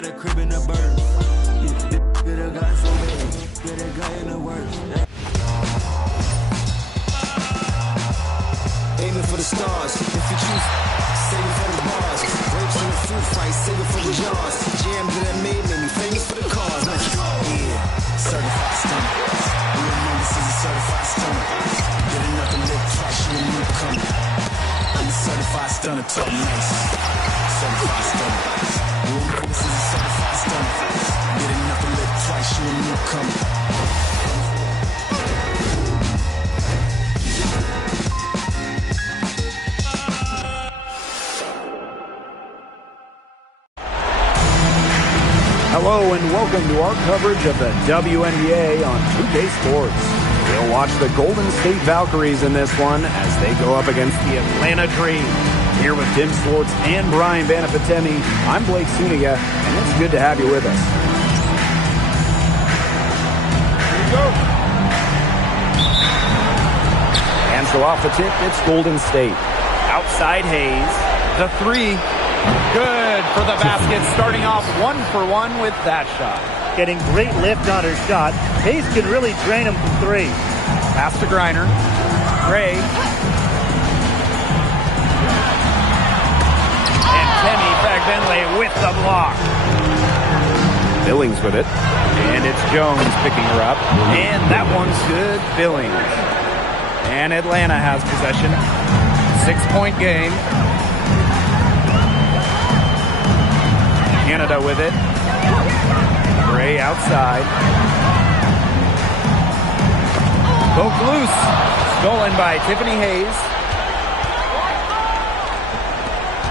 got a crib in the bird. Get a guy so big, get a guy in the works. Aiming for the stars, if you choose, save it for the bars. Breaks in the food fight, save it for the jars. Jams that made me famous for the cars. Let's go. Yeah, certified stunner. Remember, this is a certified stunner. Get enough to live twice, you a newcomer. I'm a certified stunner, talk nice. Certified stunner. Remember, this is a certified stunner. Get enough to live twice, you a newcomer. Hello and welcome to our coverage of the WNBA on 2K Sports. We'll watch the Golden State Valkyries in this one as they go up against the Atlanta Dream. Here with Tim Swartz and Brian Banafitemi, I'm Blake Zuniga, and it's good to have you with us. Here we go. And so off the tip, it's Golden State. Outside Hayes, the three. Good for the basket, starting off 1-for-1 with that shot. Getting great lift on her shot. Hayes can really drain him from three. Pass to Griner. Gray. And Temi Fagbenle with the block. Billings with it. And it's Jones picking her up. And that one's good. Billings. And Atlanta has possession. 6-point game. Canada with it. Gray outside. Poked loose. Stolen by Tiffany Hayes.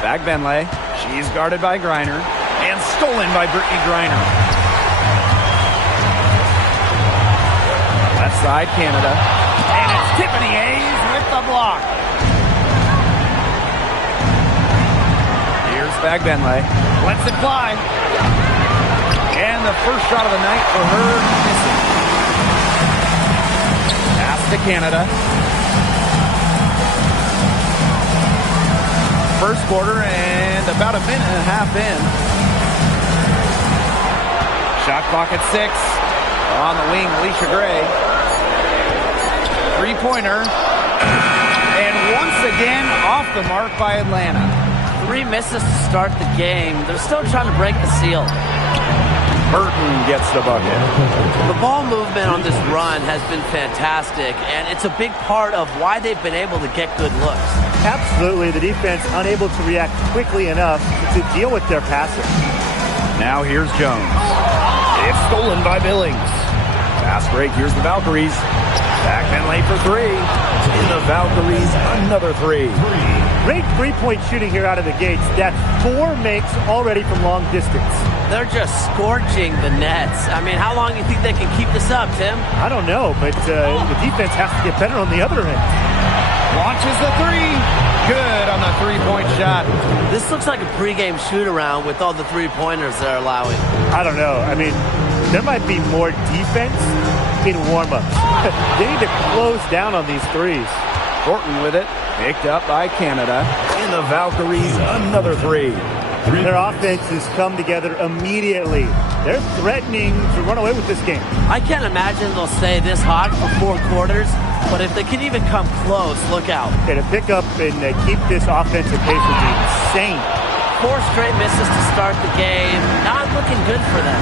Fagbenle. She's guarded by Griner. And stolen by Brittany Griner. Left side, Canada. And it's Tiffany Hayes with the block. Here's Fagbenle. Lets it fly. And the first shot of the night for her, missing. Pass to Canada. First quarter and about a minute and a half in. Shot clock at 6. On the wing, Alicia Gray. Three-pointer. And once again, off the mark by Atlanta. 3 misses to start the game. They're still trying to break the seal. Burton gets the bucket. The ball movement on this run has been fantastic, and it's a big part of why they've been able to get good looks. Absolutely. The defense unable to react quickly enough to deal with their passing. Now here's Jones. It's stolen by Billings. Fast break. Here's the Valkyries. Fagbenle for 3. In the Valkyries, another 3. Great three-point shooting here out of the gates. That's 4 makes already from long distance. They're just scorching the nets. I mean, how long do you think they can keep this up, Tim? I don't know, but the defense has to get better on the other end. Launches the 3. Good on the three-point shot. This looks like a pregame shoot-around with all the three-pointers they're allowing. I don't know. I mean, there might be more defense in warm-ups. They need to close down on these threes. Thornton with it. Picked up by Canada. In the Valkyries, another 3. Their offenses come together immediately. They're threatening to run away with this game. I can't imagine they'll stay this hot for 4 quarters, but if they can even come close, look out. Okay, to pick up and keep this offensive pace would be insane. 4 straight misses to start the game. Not looking good for them.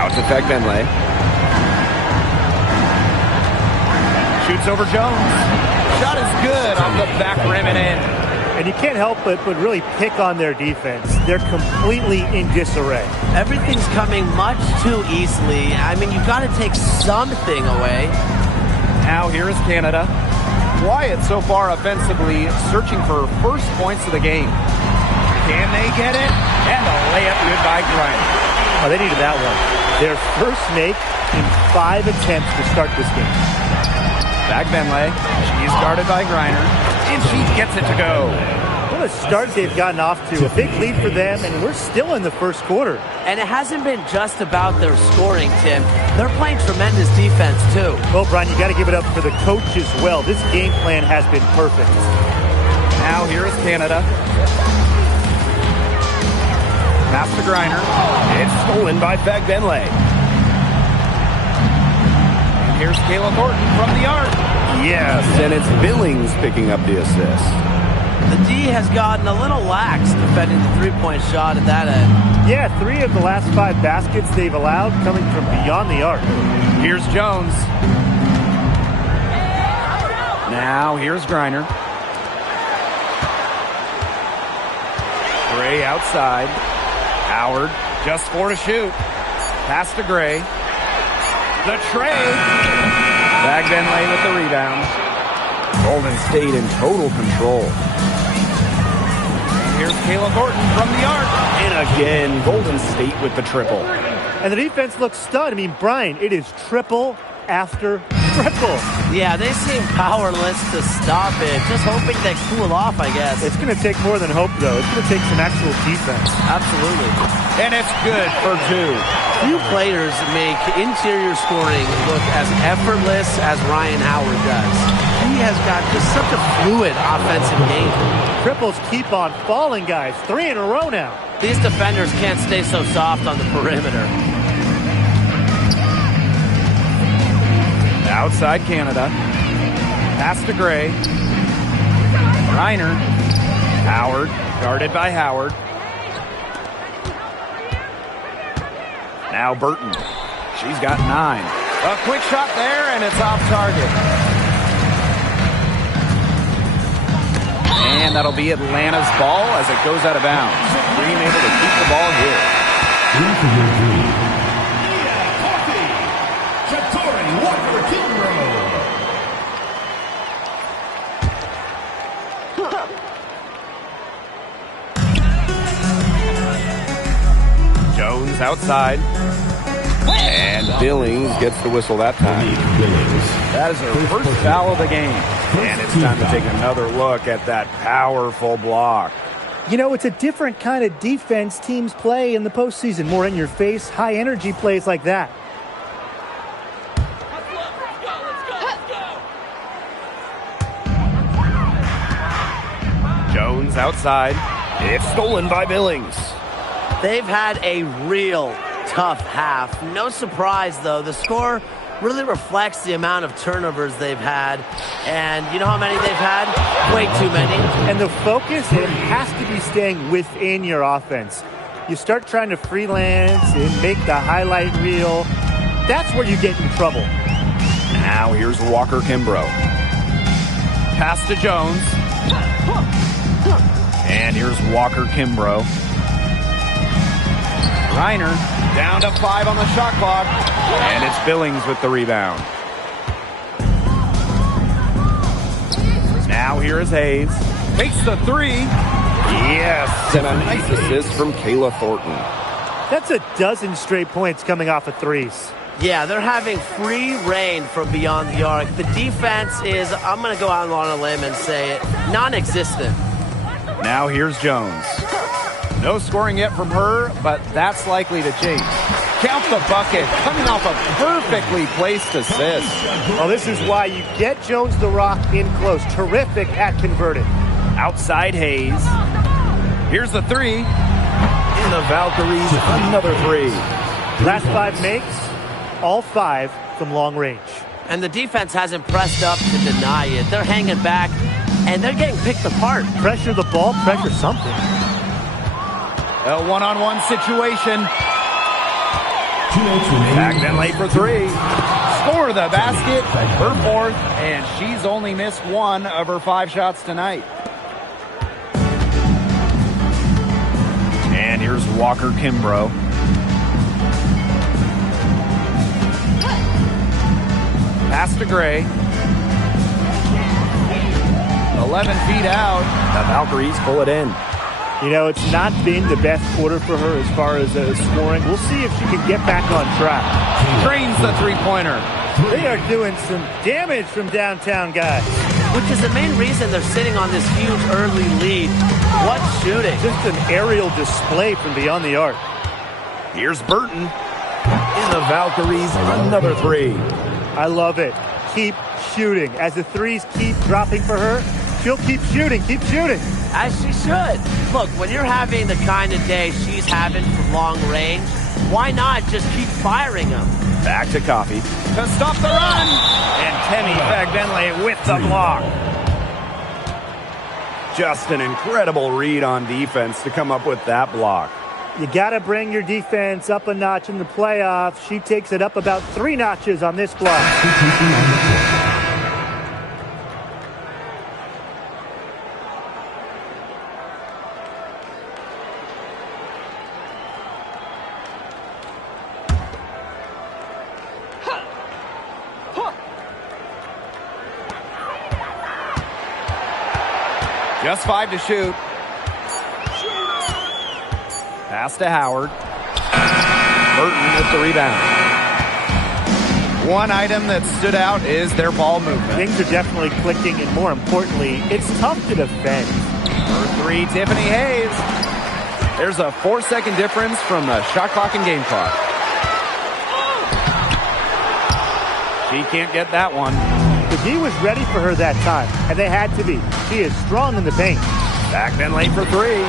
Out to Fagbenle. Shoots over Jones. Shot is good on the back rim and in. And you can't help but really pick on their defense. They're completely in disarray. Everything's coming much too easily. I mean, you've got to take something away. Now here is Canada. Quiet so far offensively, searching for first points of the game. Can they get it? And a layup good by Griner. Oh, they needed that one. Their first make in 5 attempts to start this game. Fagbenle. She's guarded by Griner. And she gets it to go. What a start they've gotten off to. A big lead for them, and we're still in the first quarter. And it hasn't been just about their scoring, Tim. They're playing tremendous defense, too. Well, Brian, you got to give it up for the coach as well. This game plan has been perfect. Now here is Canada. Pass to Griner. It's stolen by Fagbenle. And here's Kayla Thornton from the arc. Yes, and it's Billings picking up the assist. The D has gotten a little lax defending the three-point shot at that end. Yeah, 3 of the last 5 baskets they've allowed coming from beyond the arc. Here's Jones. Now here's Griner. Gray outside. Howard just 4 to shoot. Pass to Gray. The trade. Fagbenle with the rebound. Golden State in total control. Here's Kayla Thornton from the arc. And again, Golden State with the triple. And the defense looks stunned. I mean, Brian, it is triple after triple. Yeah, they seem powerless to stop it. Just hoping they cool off, I guess. It's going to take more than hope, though. It's going to take some actual defense. Absolutely. And it's good for 2. Few players make interior scoring look as effortless as Ryan Howard does. He has got just such a fluid offensive game. Triples keep on falling, guys. 3 in a row now. These defenders can't stay so soft on the perimeter. Outside Canada. Pass to Gray. Griner. Howard. Guarded by Howard. Now Burton. She's got 9. A quick shot there, and it's off target. And that'll be Atlanta's ball as it goes out of bounds. Green able to keep the ball here. Jones outside. And Billings gets the whistle that time. That is her first foul of the game. And it's time to take another look at that powerful block. You know, it's a different kind of defense teams play in the postseason. More in your face, high energy plays like that. Jones outside. It's stolen by Billings. They've had a real tough half. No surprise, though. The score really reflects the amount of turnovers they've had. And you know how many they've had? Way too many. And the focus, it has to be staying within your offense. You start trying to freelance and make the highlight reel. That's where you get in trouble. Now here's Walker Kimbrough. Pass to Jones. And here's Walker Kimbrough. Griner down to 5 on the shot clock. And it's Billings with the rebound. Now here is Hayes. Takes the 3. Yes, and a nice assist from Kayla Thornton. That's a dozen straight points coming off of threes. Yeah, they're having free reign from beyond the arc. The defense is, I'm going to go out on a limb and say it, non-existent. Now here's Jones. No scoring yet from her, but that's likely to change. Count the bucket, coming off a perfectly placed assist. Oh, this is why you get Jones the Rock in close. Terrific at converting. Outside Hayes. Here's the 3. In the Valkyries, another 3. Last 5 makes, all 5 from long range. And the defense hasn't pressed up to deny it. They're hanging back, and they're getting picked apart. Pressure the ball, pressure something. A one-on-one situation. Fagbenle for 3. Score the basket, her 4th, and she's only missed 1 of her 5 shots tonight. And here's Walker Kimbrough. Pass to Gray. 11 feet out. The Valkyries pull it in. You know, it's not been the best quarter for her as far as scoring. We'll see if she can get back on track. Drains the three-pointer. They are doing some damage from downtown, guys. Which is the main reason they're sitting on this huge early lead. What shooting. Just an aerial display from beyond the arc. Here's Burton. In the Valkyries, another 3. I love it. Keep shooting. As the threes keep dropping for her, she'll keep shooting, As she should. Look, when you're having the kind of day she's having from long range, why not just keep firing them? Back to Coffee to stop the run. And Temi Fagbenle with the block. Just an incredible read on defense to come up with that block. You got to bring your defense up a notch in the playoffs. She takes it up about 3 notches on this block. Just 5 to shoot. Pass to Howard. Burton with the rebound. One item that stood out is their ball movement. Things are definitely clicking, and more importantly, it's tough to defend. For 3, Tiffany Hayes. There's a 4-second difference from the shot clock and game clock. She can't get that one. The D was ready for her that time, and they had to be. She is strong in the paint. Fagbenle for 3.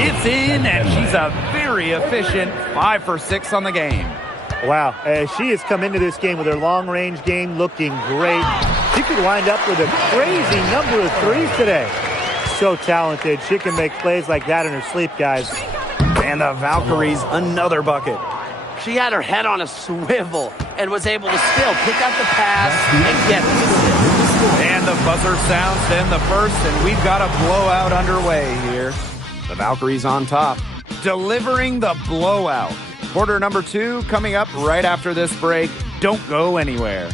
It's in, and she's a very efficient 5 for 6 on the game. Wow, she has come into this game with her long-range game looking great. She could wind up with a crazy number of 3s today. So talented. She can make plays like that in her sleep, guys. And the Valkyries, another bucket. She had her head on a swivel and was able to still pick up the pass and get the assist. And the buzzer sounds, then the first, and we've got a blowout underway here. The Valkyries on top, delivering the blowout. Quarter number 2 coming up right after this break. Don't go anywhere.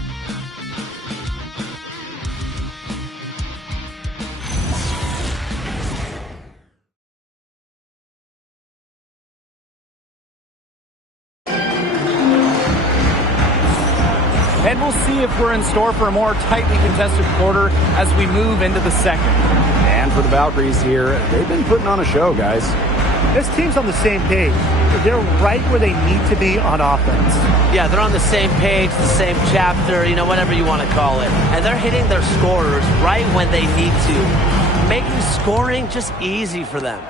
And we'll see if we're in store for a more tightly contested quarter as we move into the second. And for the Valkyries here, they've been putting on a show, guys. This team's on the same page. They're right where they need to be on offense. Yeah, they're on the same page, the same chapter, whatever you want to call it. And they're hitting their scorers right when they need to, making scoring just easy for them.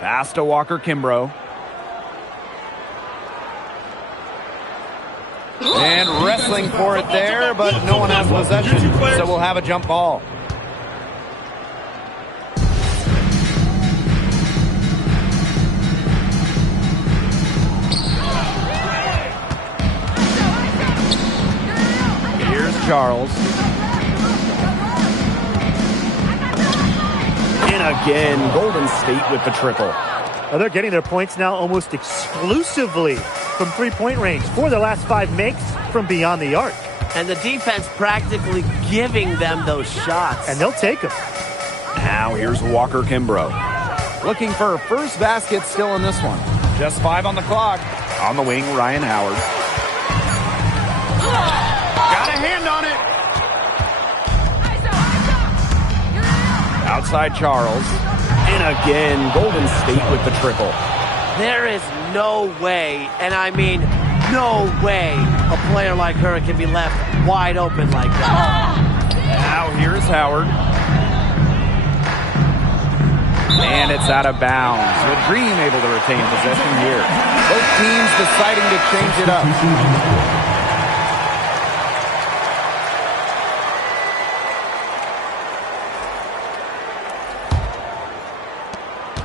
Pass to Walker Kimbrough. And wrestling for it there, but no one has possession, so we'll have a jump ball. Here's Charles. And again, Golden State with the triple. Well, they're getting their points now almost exclusively from 3-point range. 4 of their last 5 makes from beyond the arc. And the defense practically giving them those shots. And they'll take them. Now here's Walker Kimbrough. Looking for her first basket still in this one. Just 5 on the clock. On the wing, Ryan Howard. Got a hand on it. Outside Charles. And again, Golden State with the triple. There is no way, and I mean no way, a player like her can be left wide open like that. Now here's Howard. And it's out of bounds. The Dream able to retain possession here. Both teams deciding to change it up.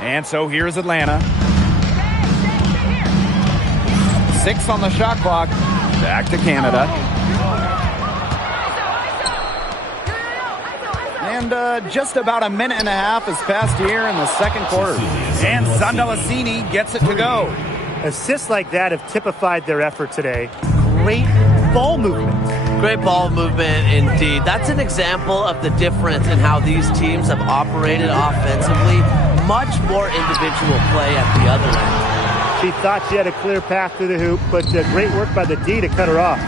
And so here's Atlanta. 6 on the shot clock. Back to Canada. And just about a minute and a half has passed here in the second quarter. And Zandalasini gets it to go. Assists like that have typified their effort today. Great ball movement. Great ball movement indeed. That's an example of the difference in how these teams have operated offensively. Much more individual play at the other end. She thought she had a clear path to the hoop, but great work by the D to cut her off.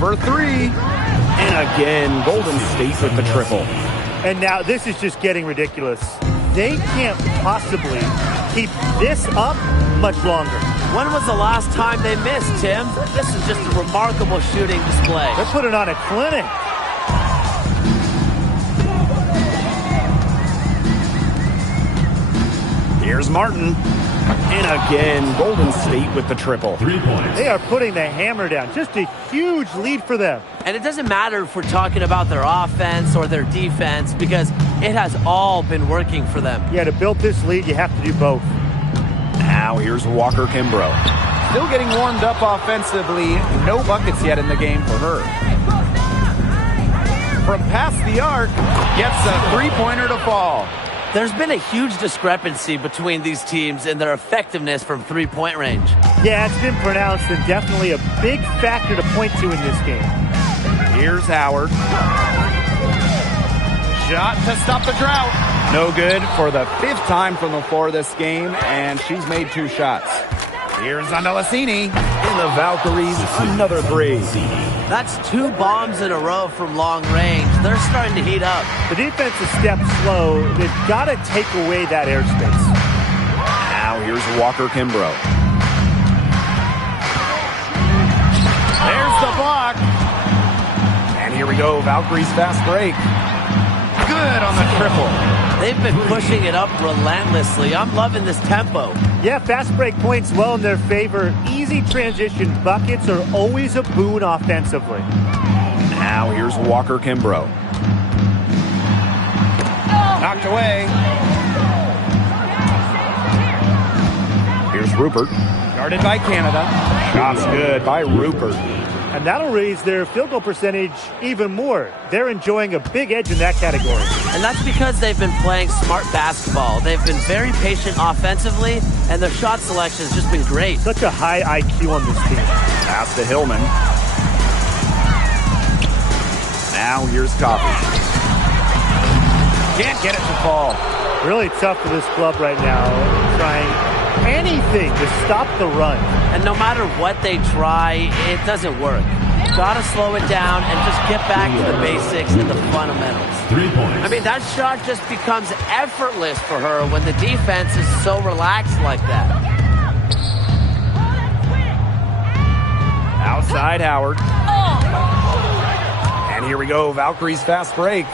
For 3. And again, Golden State with the triple. And now this is just getting ridiculous. They can't possibly keep this up much longer. When was the last time they missed, Tim? This is just a remarkable shooting display. They're putting on a clinic. Here's Martin. And again, Golden State with the triple. 3 points. They are putting the hammer down. Just a huge lead for them. And it doesn't matter if we're talking about their offense or their defense because it has all been working for them. Yeah, to build this lead, you have to do both. Now here's Walker Kimbrough. Still getting warmed up offensively. No buckets yet in the game for her. From past the arc, gets a three-pointer to fall. There's been a huge discrepancy between these teams in their effectiveness from three-point range. Yeah, it's been pronounced and definitely a big factor to point to in this game. Here's Howard. Shot to stop the drought. No good for the 5th time from the floor this game, and she's made 2 shots. Here's Andalassini. And the Valkyries, another 3. That's 2 bombs in a row from long range. They're starting to heat up. The defense is stepped slow. They've got to take away that airspace. Now here's Walker Kimbrough. There's the block. And here we go, Valkyries fast break. Good on the triple. They've been pushing it up relentlessly. I'm loving this tempo. Yeah, fast break points well in their favor. Easy transition buckets are always a boon offensively. Now here's Walker Kimbrough. Knocked away. Here's Rupert. Guarded by Canada. Shots good by Rupert. And that'll raise their field goal percentage even more. They're enjoying a big edge in that category. And that's because they've been playing smart basketball. They've been very patient offensively, and their shot selection has just been great. Such a high IQ on this team. Pass to Hillman. Now here's Coffey. Can't get it to fall. Really tough for this club right now. Trying anything to stop the run. And no matter what they try, it doesn't work. Gotta slow it down and just get back to the basics and the fundamentals. 3 points. I mean, that shot just becomes effortless for her when the defense is so relaxed like that. Outside Howard. And here we go, Valkyries fast break.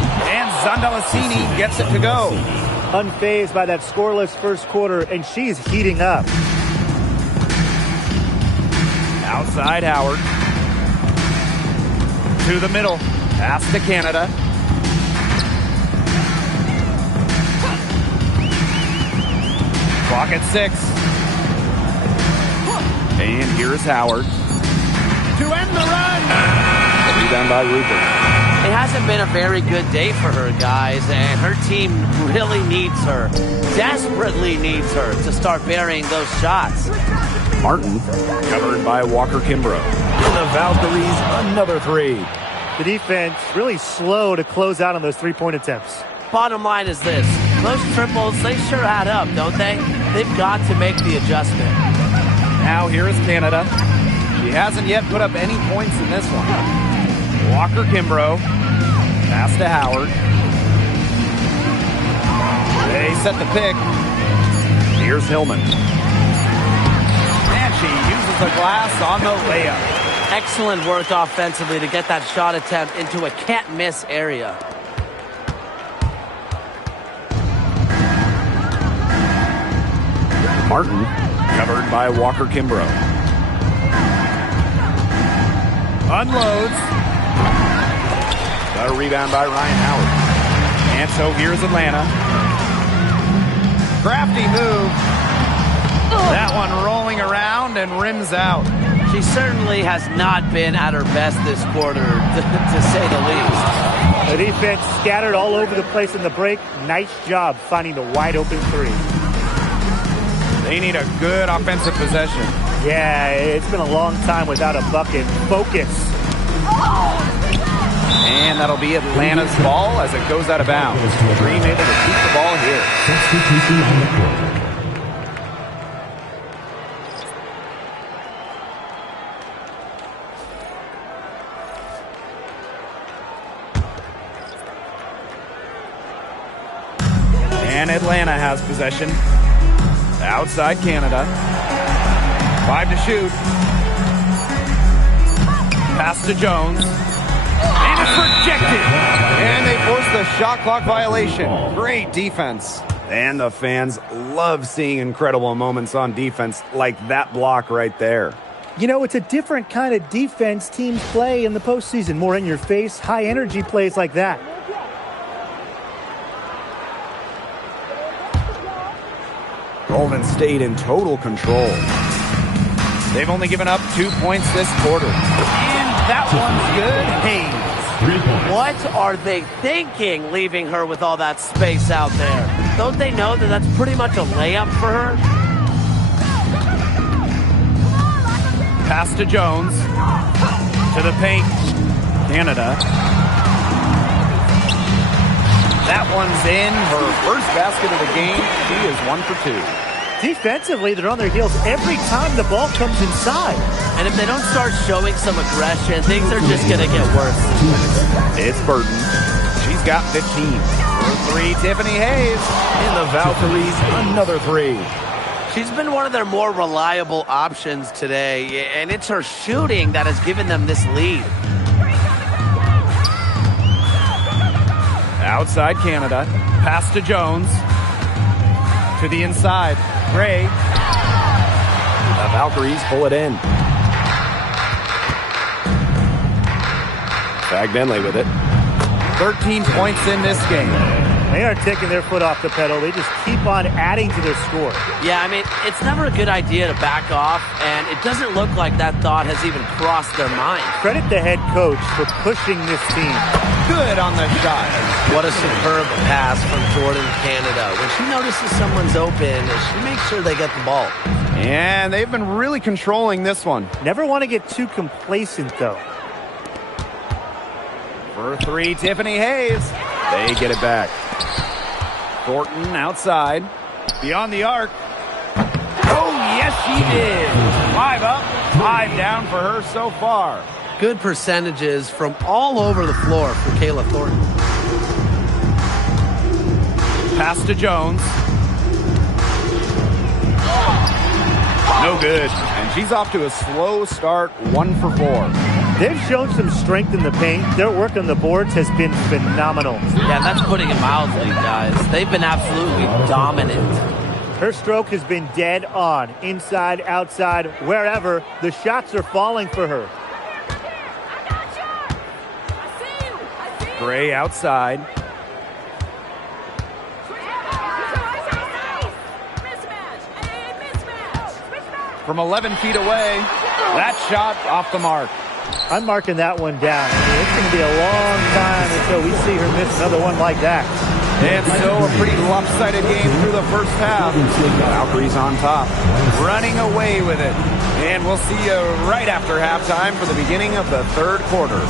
And Zandalassini gets it to go. Unfazed by that scoreless first quarter, and she's heating up. Outside Howard. To the middle. Pass to Canada. Clock at 6. And here's Howard. To end the run. Rebound by Rupert. It hasn't been a very good day for her, guys, and her team really needs her, desperately needs her to start burying those shots. Martin, covered by Walker Kimbrough. And the Valkyries, another 3. The defense really slow to close out on those three-point attempts. Bottom line is this. Those triples, they sure add up, don't they? They've got to make the adjustment. Now here is Canada. She hasn't yet put up any points in this one. Walker Kimbrough. Pass to Howard. They set the pick. Here's Hillman. And she uses the glass on the layup. Excellent work offensively to get that shot attempt into a can't-miss area. Martin, covered by Walker Kimbrough. Unloads. Got a rebound by Ryan Howard. And so here's Atlanta. Crafty move. That one rolling around and rims out. She certainly has not been at her best this quarter, to say the least. The defense scattered all over the place in the break. Nice job finding the wide-open 3. They need a good offensive possession. Yeah, it's been a long time without a bucket. Focus. And that'll be Atlanta's ball as it goes out of bounds. Dream able to keep the ball here. Substitution on the court. And Atlanta has possession. Outside Canada. 5 to shoot. Pass to Jones. And it's rejected. And they force the shot clock violation. Great defense. And the fans love seeing incredible moments on defense like that block right there. You know, it's a different kind of defense teams play in the postseason. More in your face, high energy plays like that. Golden State in total control. They've only given up 2 points this quarter. And that one's good. Hayes. 3 points. What are they thinking, leaving her with all that space out there? Don't they know that that's pretty much a layup for her? Pass to Jones. To the paint. Canada. That one's in. Her first basket of the game. She is 1 for 2. Defensively, they're on their heels every time the ball comes inside. And if they don't start showing some aggression, things are just going to get worse. It's Burton. She's got 15. For 3, Tiffany Hayes. And the Valkyries, another 3. She's been one of their more reliable options today, and it's her shooting that has given them this lead. Outside Canada. Pass to Jones. To the inside. Gray. The Valkyries pull it in. Bagnenley with it. 13 points in this game. They aren't taking their foot off the pedal. They just keep on adding to their score. Yeah, I mean, it's never a good idea to back off, and it doesn't look like that thought has even crossed their mind. Credit the head coach for pushing this team. Good on the shot. What a superb pass from Jordan Canada. When she notices someone's open, she makes sure they get the ball. And they've been really controlling this one. Never want to get too complacent, though. For 3, Tiffany Hayes. They get it back. Thornton outside. Beyond the arc. Oh, yes, she did. 5 up, 5 down for her so far. Good percentages from all over the floor for Kayla Thornton. Pass to Jones. No good. And she's off to a slow start, 1 for 4. They've shown some strength in the paint. Their work on the boards has been phenomenal. Yeah, that's putting it mildly, guys. They've been absolutely dominant. Her stroke has been dead on. Inside, outside, wherever. The shots are falling for her. Gray outside. From 11 feet away. That shot off the mark. I'm marking that one down. I mean, it's going to be a long time until we see her miss another one like that. And so a pretty lopsided game through the first half. Valkyries on top, running away with it. And we'll see you right after halftime for the beginning of the third quarter.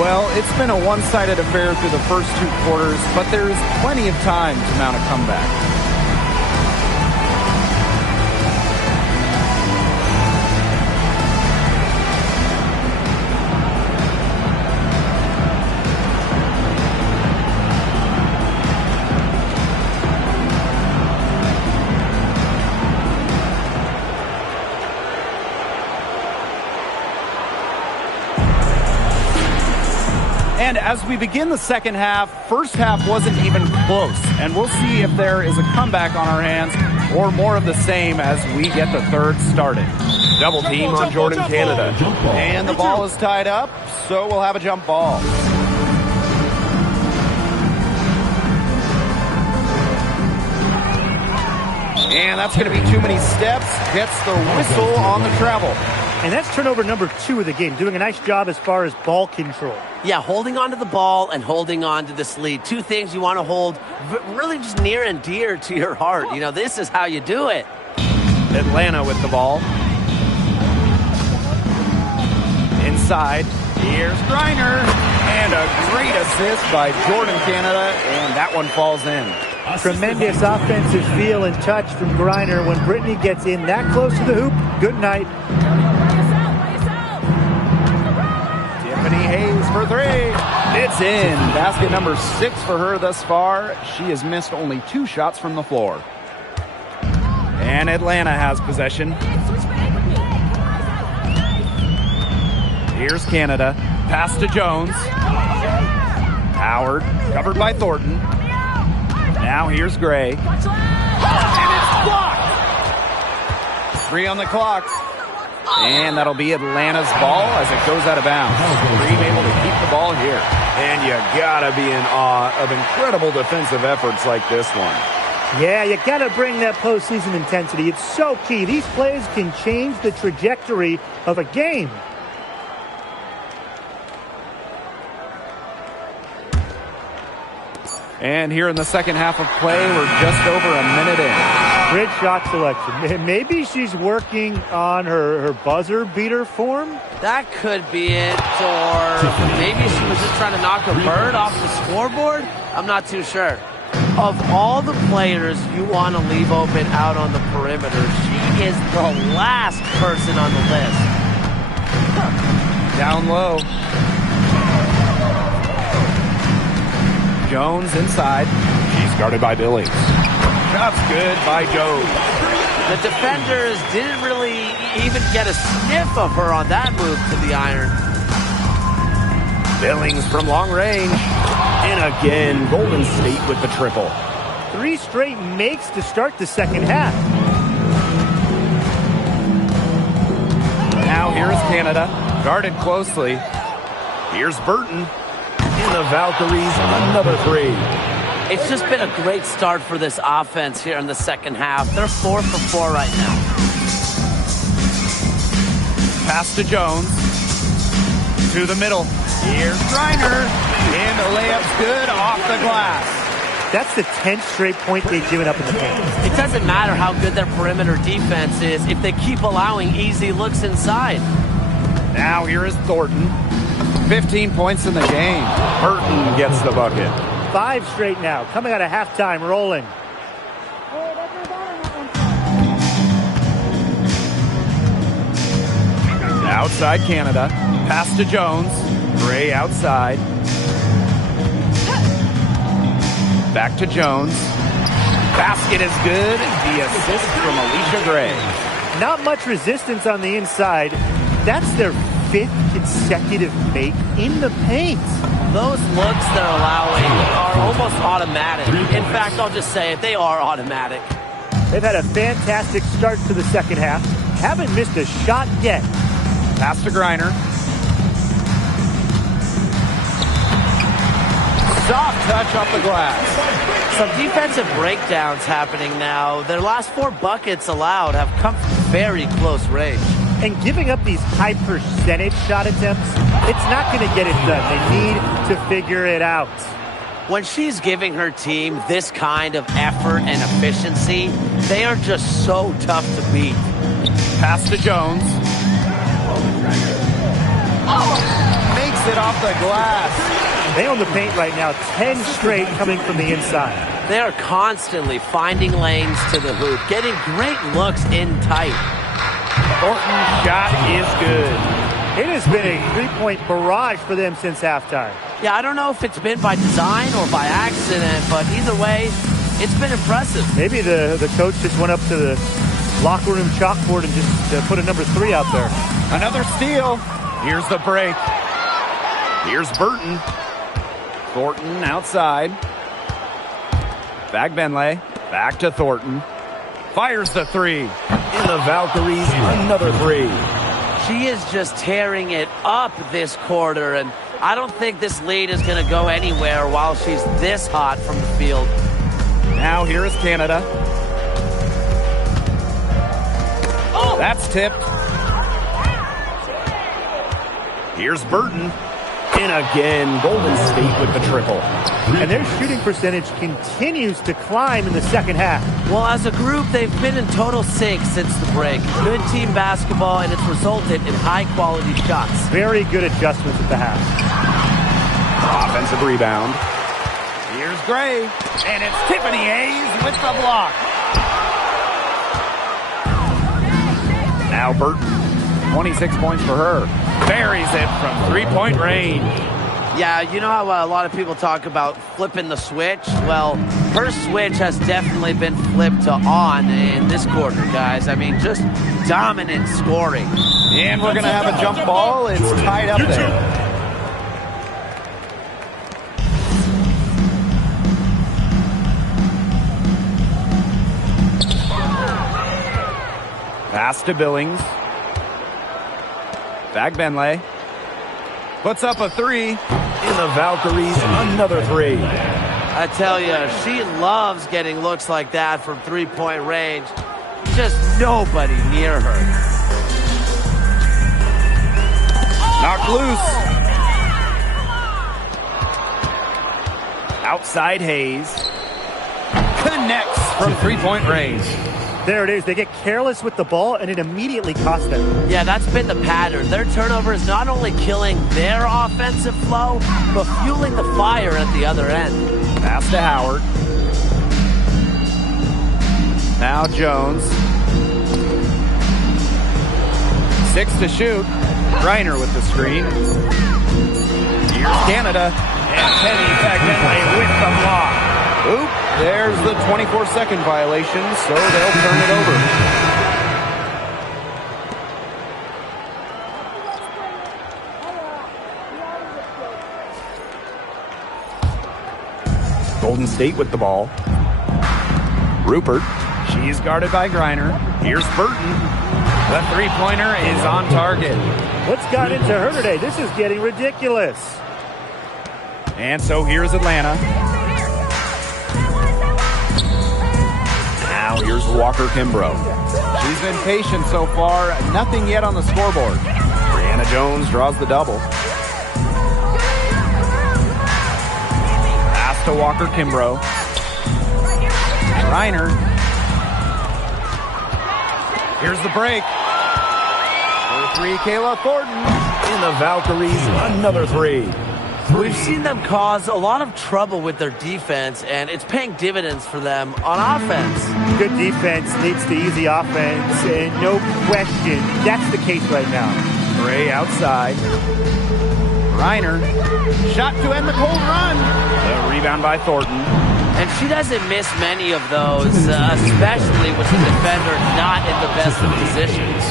Well, it's been a one-sided affair through the first 2 quarters, but there is plenty of time to mount a comeback. And as we begin the second half, first half wasn't even close. And we'll see if there is a comeback on our hands or more of the same as we get the third started. Double team on Jordan Canada. And the ball is tied up, so we'll have a jump ball. And that's going to be too many steps. Gets the whistle on the travel. And that's turnover number 2 of the game. Doing a nice job as far as ball control. Yeah, holding on to the ball and holding on to this lead. 2 things you want to hold really just near and dear to your heart. You know, this is how you do it. Atlanta with the ball. Inside. Here's Griner. And a great assist by Jordan Canada. And that one falls in. Tremendous offensive feel and touch from Griner. When Brittany gets in that close to the hoop, good night. Tiffany Hayes for 3. It's in. Basket number 6 for her thus far. She has missed only 2 shots from the floor. And Atlanta has possession. Here's Canada. Pass to Jones. Howard, covered by Thornton. Now here's Gray. And it's blocked! 3 on the clock. And that'll be Atlanta's ball as it goes out of bounds. Green able to keep the ball here. And you gotta be in awe of incredible defensive efforts like this one. Yeah, you got to bring that postseason intensity. It's so key. These plays can change the trajectory of a game. And here in the second half of play, we're just over a minute in. Great shot selection. Maybe she's working on her buzzer beater form. That could be it, or maybe she was just trying to knock a bird off the scoreboard. I'm not too sure. Of all the players you want to leave open out on the perimeter, she is the last person on the list. Down low. Jones inside. She's guarded by Billings. Shot's good by Jones. The defenders didn't really even get a sniff of her on that move to the iron. Billings from long range. And again, Golden State with the triple. 3 straight makes to start the second half. Now here's Canada. Guarded closely. Here's Burton. And the Valkyries, another 3. It's just been a great start for this offense here in the second half. They're 4 for 4 right now. Pass to Jones. To the middle. Here's Griner. And the layup's good off the glass. That's the 10th straight point they've given up in the paint. It doesn't matter how good their perimeter defense is if they keep allowing easy looks inside. Now here is Thornton. 15 points in the game. Burton gets the bucket. 5 straight now. Coming out of halftime, rolling. Outside Canada. Pass to Jones. Gray outside. Back to Jones. Basket is good. The assist from Alicia Gray. Not much resistance on the inside. That's their 5th consecutive make in the paint. Those looks they're allowing are almost automatic. In fact, I'll just say it, they are automatic. They've had a fantastic start to the second half. Haven't missed a shot yet. Pass to Griner. Soft touch off the glass. Some defensive breakdowns happening now. Their last 4 buckets allowed have come from very close range. And giving up these high percentage shot attempts, it's not going to get it done. They need to figure it out. When she's giving her team this kind of effort and efficiency, they are just so tough to beat. Pass to Jones. Makes it off the glass. They own the paint right now, 10 straight coming from the inside. They are constantly finding lanes to the hoop, getting great looks in tight. Thornton's shot is good. It has been a 3-point barrage for them since halftime. Yeah, I don't know if it's been by design or by accident, but either way, it's been impressive. Maybe the coach just went up to the locker room chalkboard and just put a number 3 out there. Another steal. Here's the break. Here's Burton. Thornton outside. Back Benley. Back to Thornton. Fires the 3. In the Valkyries, another 3. She is just tearing it up this quarter, and I don't think this lead is going to go anywhere while she's this hot from the field. Now here is Canada. That's tipped. Here's Burton. And again, Golden State with the triple. And their shooting percentage continues to climb in the second half. Well, as a group, they've been in total sync since the break. Good team basketball, and it's resulted in high-quality shots. Very good adjustments at the half. Offensive rebound. Here's Gray. And it's Tiffany Hayes with the block. Now Burton. 26 points for her. Buries it from three-point range. Yeah, you know how a lot of people talk about flipping the switch? Well, her switch has definitely been flipped to on in this quarter, guys. I mean, just dominant scoring. And we're going to have a jump ball. It's tied up there. Pass to Billings. Back Benley. Puts up a three. In the Valkyries, another three. I tell you, she loves getting looks like that from three-point range. Just nobody near her. Knocked loose. Outside Hayes. Connects from three-point range. There it is. They get careless with the ball, and it immediately costs them. Yeah, that's been the pattern. Their turnovers not only killing their offensive flow, but fueling the fire at the other end. Pass to Howard. Now Jones. 6 to shoot. Reiner with the screen. Here's Canada. And Penny Bagbenley with the block. Oop, there's the 24-second violation, so they'll turn it over. Golden State with the ball. Rupert. She's guarded by Griner. Here's Burton. The three-pointer is on target. What's got into her today? This is getting ridiculous. And so here's Atlanta. Now here's Walker Kimbrough. She's been patient so far. Nothing yet on the scoreboard. Brianna Jones draws the double. Pass to Walker Kimbrough. Reiner. Here's the break. For three, Kayla Thornton. In the Valkyries, another three. We've seen them cause a lot of trouble with their defense, and it's paying dividends for them on offense. Good defense leads to easy offense, and no question, that's the case right now. Gray outside. Reiner. Shot to end the cold run. The rebound by Thornton. And she doesn't miss many of those, especially with the defender not in the best of positions.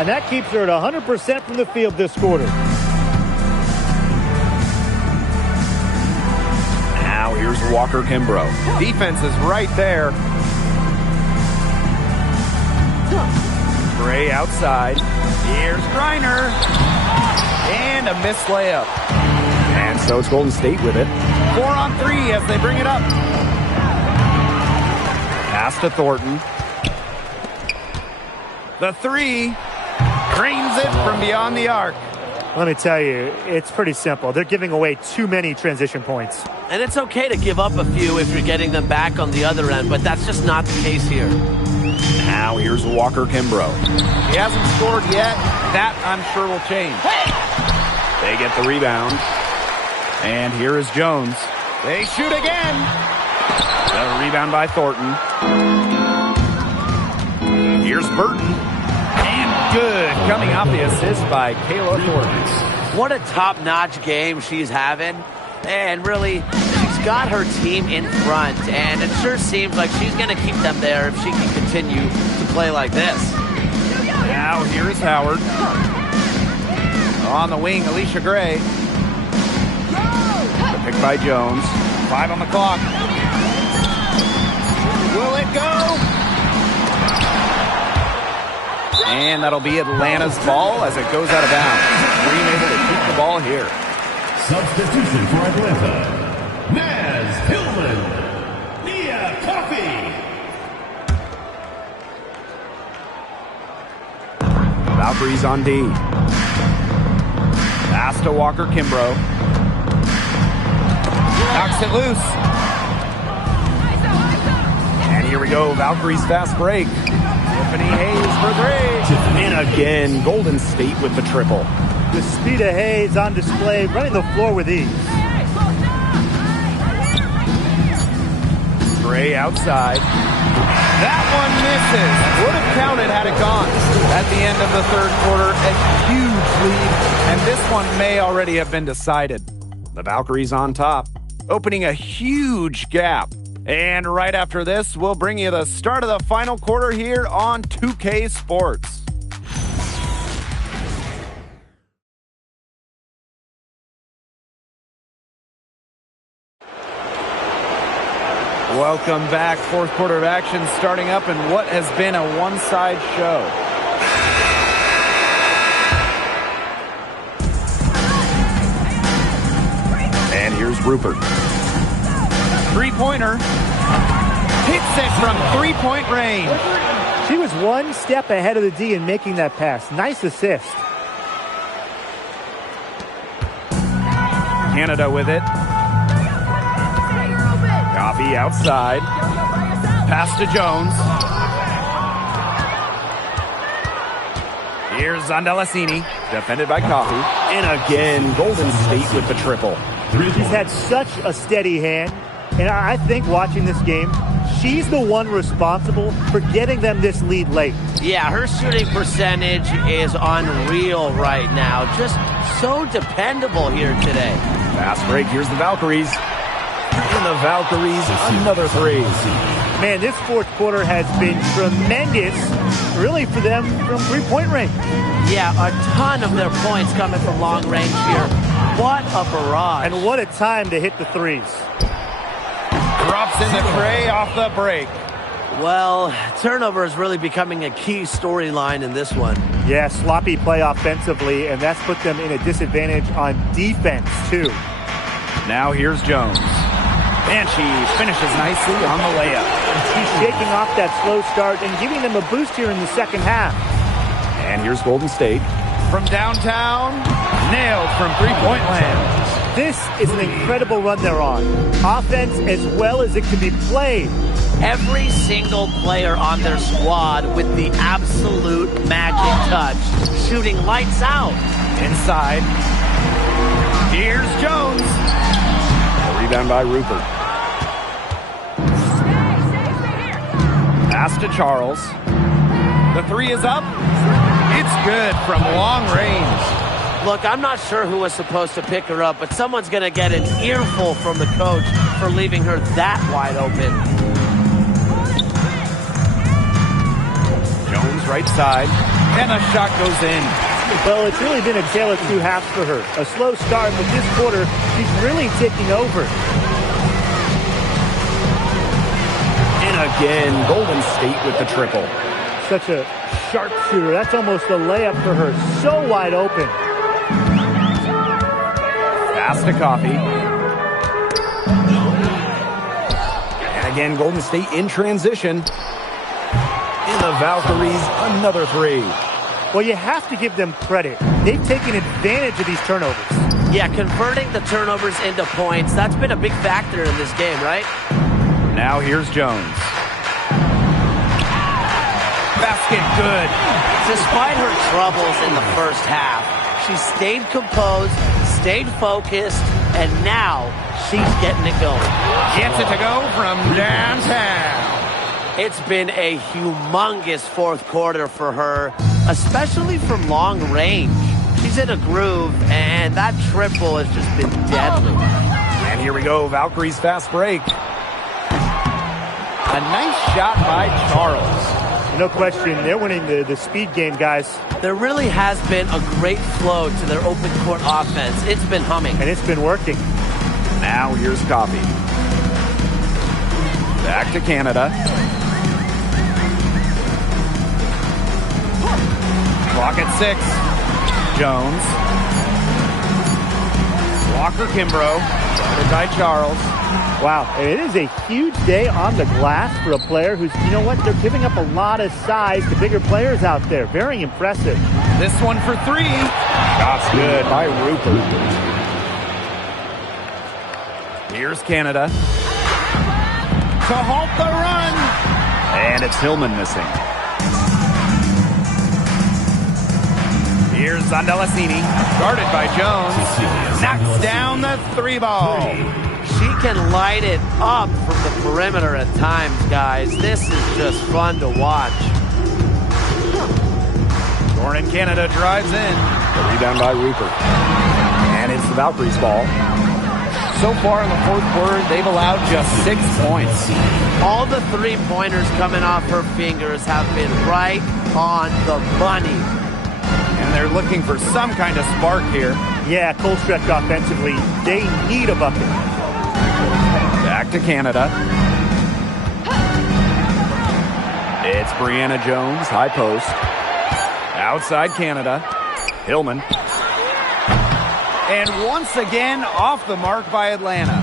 And that keeps her at 100% from the field this quarter. Now here's Walker Kimbrough. Defense is right there. Gray outside. Here's Reiner. And a missed layup. And so it's Golden State with it. 4 on 3 as they bring it up. Pass to Thornton. The three. Drains it from beyond the arc. Let me tell you, it's pretty simple. They're giving away too many transition points. And it's okay to give up a few if you're getting them back on the other end, but that's just not the case here. Now here's Walker Kimbrough. He hasn't scored yet. That, I'm sure, will change. They get the rebound. And here is Jones. They shoot again. The rebound by Thornton. Here's Burton. Good, coming off the assist by Kayla Thornton. What a top-notch game she's having. And really, she's got her team in front. And it sure seems like she's going to keep them there if she can continue to play like this. Now here is Howard. On the wing, Alicia Gray. The pick by Jones. 5 on the clock. Will it go? And that'll be Atlanta's ball as it goes out of bounds. Green able to keep the ball here. Substitution for Atlanta. Naz Hillman. Nia Coffey. Valkyries on D. Pass to Walker Kimbrough. Knocks it loose. And here we go, Valkyries fast break. Tiffany Hayes for three. And again, Golden State with the triple. The speed of Hayes on display, running the floor with ease. Gray outside. That one misses. Would have counted had it gone. At the end of the third quarter, a huge lead, and this one may already have been decided. The Valkyries on top, opening a huge gap. And right after this, we'll bring you the start of the final quarter here on 2K Sports. Welcome back. Fourth quarter of action starting up in what has been a one-side show. And here's Rupert. Three-pointer. Hits it from three-point range. She was one step ahead of the D in making that pass. Nice assist. Canada with it. Coffee outside. Pass to Jones. Here's Zondalasini. Defended by Coffee. And again, Golden State with the triple. She's had such a steady hand. And I think watching this game, she's the one responsible for getting them this lead late. Yeah, her shooting percentage is unreal right now. Just so dependable here today. Fast break. Here's the Valkyries. And the Valkyries, another three. Man, this fourth quarter has been tremendous, really, for them from three-point range. Yeah, a ton of their points coming from long range here. What a barrage. And what a time to hit the threes. Drops in the tray off the break. Well, turnover is really becoming a key storyline in this one. Yeah, sloppy play offensively, and that's put them in a disadvantage on defense, too. Now here's Jones. And she finishes nicely on the layup. She's shaking off that slow start and giving them a boost here in the second half. And here's Golden State. From downtown, nailed from three-point land. This is an incredible run they're on. Offense as well as it can be played. Every single player on their squad with the absolute magic touch. Shooting lights out. Inside. Here's Jones. A rebound by Rupert. Pass to Charles. The three is up. It's good from long range. Look, I'm not sure who was supposed to pick her up, but someone's going to get an earful from the coach for leaving her that wide open. Jones right side. And a shot goes in. Well, it's really been a tale of two halves for her. A slow start, but this quarter, she's really taking over. And again, Golden State with the triple. Such a sharp shooter. That's almost a layup for her. So wide open. Pass to Coffee. And again, Golden State in transition. And the Valkyries, another three. Well, you have to give them credit. They've taken advantage of these turnovers. Yeah, converting the turnovers into points, that's been a big factor in this game, right? Now here's Jones. Basket good. Despite her troubles in the first half, she stayed composed, stayed focused, and now she's getting it going. Gets it to go from downtown. It's been a humongous fourth quarter for her, especially from long range. She's in a groove, and that triple has just been deadly. And here we go, Valkyries fast break. A nice shot by Charles. No question, they're winning the speed game, guys. There really has been a great flow to their open court offense. It's been humming. And it's been working. Now here's Coffee. Back to Canada. Clock at 6. Jones. Walker Kimbrough. Guarded by Charles. Wow, it is a huge day on the glass for a player who's, you know what, they're giving up a lot of size to bigger players out there. Very impressive. This one for 3. Shot's good by Rupert. Here's Canada. To halt the run. And it's Hillman missing. Here's Zondalasini. Guarded by Jones. Knocks down the 3-ball. She can light it up from the perimeter at times, guys. This is just fun to watch. Jordan Canada drives in. The rebound by Rupert. And it's the Valkyries' ball. So far in the fourth quarter, they've allowed just 6 points. All the three-pointers coming off her fingers have been right on the money. And they're looking for some kind of spark here. Yeah, cold stretch offensively. They need a bucket. Back to Canada. It's Brianna Jones, high post. Outside Canada. Hillman. And once again, off the mark by Atlanta.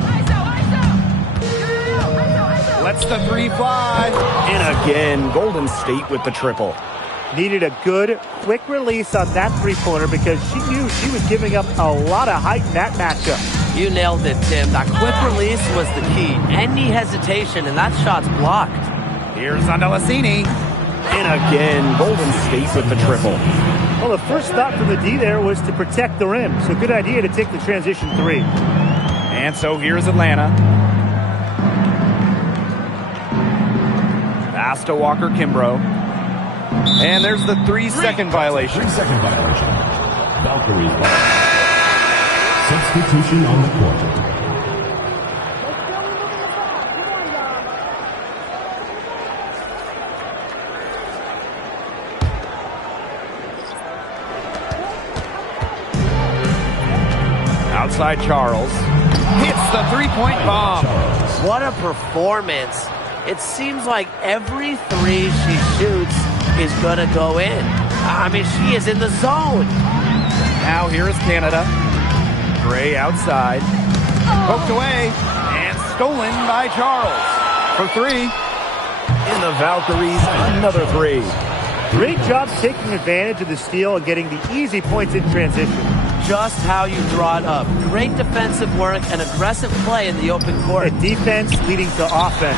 Lets the 3 fly. And again, Golden State with the triple. Needed a good, quick release on that three-pointer because she knew she was giving up a lot of height in that matchup. You nailed it, Tim. That quick release was the key. Any hesitation, and that shot's blocked. Here's Zondalasini. And again, Golden State with the triple. Well, the first thought from the D there was to protect the rim, so good idea to take the transition 3. And so here's Atlanta. Pass to Walker Kimbrough. And there's the 3-second violation. 3-second violation. Valkyries ball. Substitution on the court. Outside Charles. Hits the 3-point bomb. What a performance. It seems like every three she shoots is going to go in. I mean, she is in the zone. Now here is Canada. Gray outside. Poked away. And stolen by Charles. For 3. In the Valkyries, another 3. Great job taking advantage of the steal and getting the easy points in transition. Just how you draw it up. Great defensive work and aggressive play in the open court. And defense leading to offense.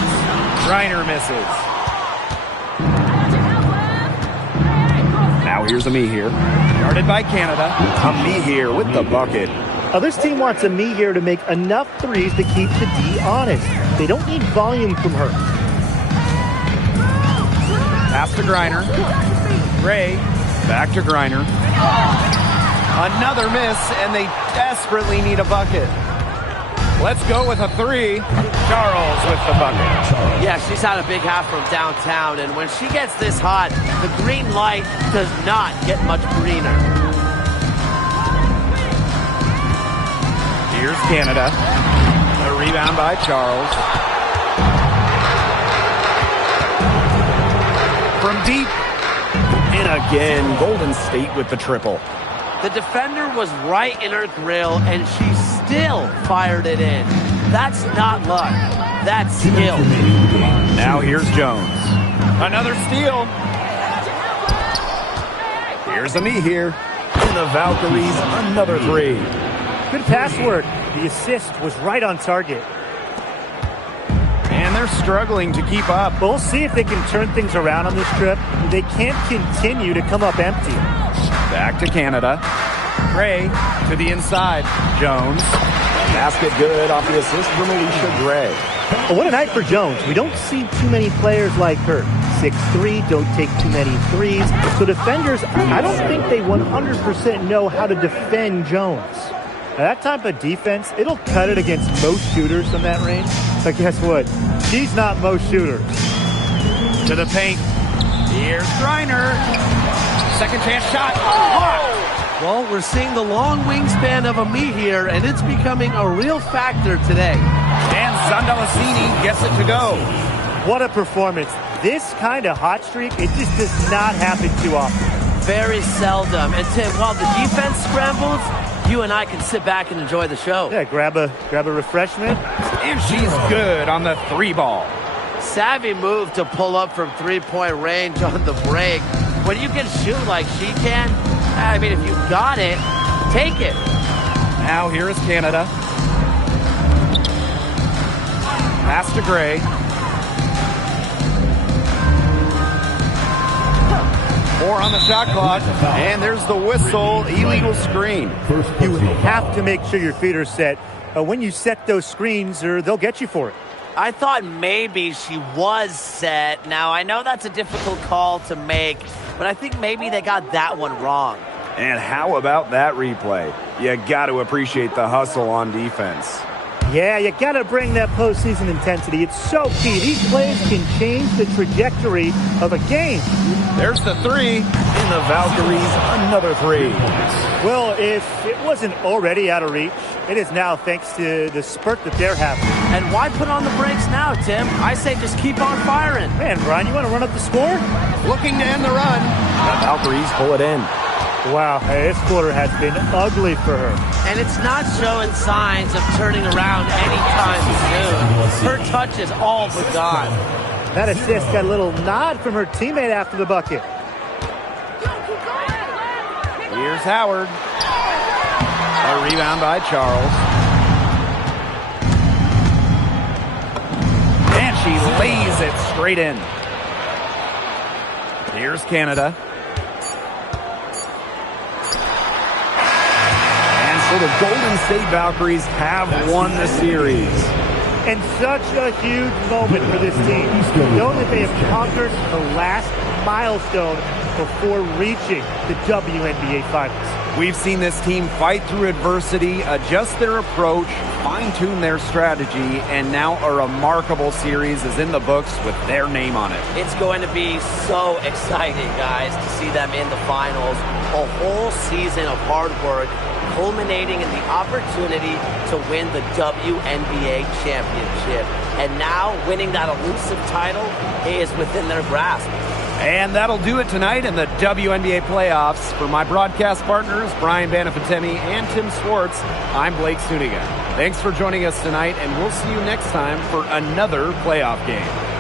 Reiner misses. Now here's Ami here. Guarded by Canada. Ami here with the bucket. Now this team wants Ami here to make enough threes to keep the D honest. They don't need volume from her. Pass to Griner. Gray. Back to Griner. Another miss, and they desperately need a bucket. Let's go with a 3. Charles with the bucket. Yeah, she's had a big half from downtown, and when she gets this hot, the green light does not get much greener. Here's Canada. A rebound by Charles. From deep. And again, Golden State with the triple. The defender was right in her grill, and she still fired it in. That's not luck. That's skill. Now here's Jones. Another steal. Here's Ami here. In the Valkyries, another 3. Good pass work. The assist was right on target. And they're struggling to keep up. We'll see if they can turn things around on this trip. They can't continue to come up empty. Back to Canada. Gray to the inside. Jones. Basket good off the assist from Alicia Gray. Well, what a night for Jones. We don't see too many players like her. 6'3", don't take too many threes. So defenders, I don't think they 100% know how to defend Jones. Now, that type of defense, it'll cut it against most shooters from that range. But guess what? She's not most shooters. To the paint. Here's Griner. Second chance shot. Oh! Well, we're seeing the long wingspan of Ami here, and it's becoming a real factor today. And Zondalasini gets it to go. What a performance. This kind of hot streak, it just does not happen too often. Very seldom. And Tim, while the defense scrambles, you and I can sit back and enjoy the show. Yeah, grab a refreshment. And she's good on the 3-ball. Savvy move to pull up from 3-point range on the break. When you can shoot like she can, I mean, if you got it, Take it. Now here is Canada. Pass to Gray. 4 on the shot clock, and there's the whistle. Illegal screen. You have to make sure your feet are set. When you set those screens, or they'll get you for it. I thought maybe she was set. Now, I know that's a difficult call to make, but I think maybe they got that one wrong. And how about that replay? You got to appreciate the hustle on defense. Yeah, you got to bring that postseason intensity. It's so key. These plays can change the trajectory of a game. There's the 3. And the Valkyries, another 3. Well, if it wasn't already out of reach, it is now thanks to the spurt that they're having. And why put on the brakes now, Tim? I say just keep on firing. Man, Brian, you want to run up the score? Looking to end the run. The Valkyries pull it in. Wow, this quarter has been ugly for her. And it's not showing signs of turning around anytime soon. Her touch is all but gone. That assist got a little nod from her teammate after the bucket. Here's Howard. A rebound by Charles. And she lays it straight in. Here's Canada. So the Golden State Valkyries have won the series. And such a huge moment for this team. Knowing that they have conquered the last milestone before reaching the WNBA Finals. We've seen this team fight through adversity, adjust their approach, fine-tune their strategy, and now a remarkable series is in the books with their name on it. It's going to be so exciting, guys, to see them in the finals. A whole season of hard work culminating in the opportunity to win the WNBA championship. And now winning that elusive title is within their grasp. And that'll do it tonight in the WNBA playoffs. For my broadcast partners, Brian Banafitemi and Tim Swartz, I'm Blake Suniga. Thanks for joining us tonight, and we'll see you next time for another playoff game.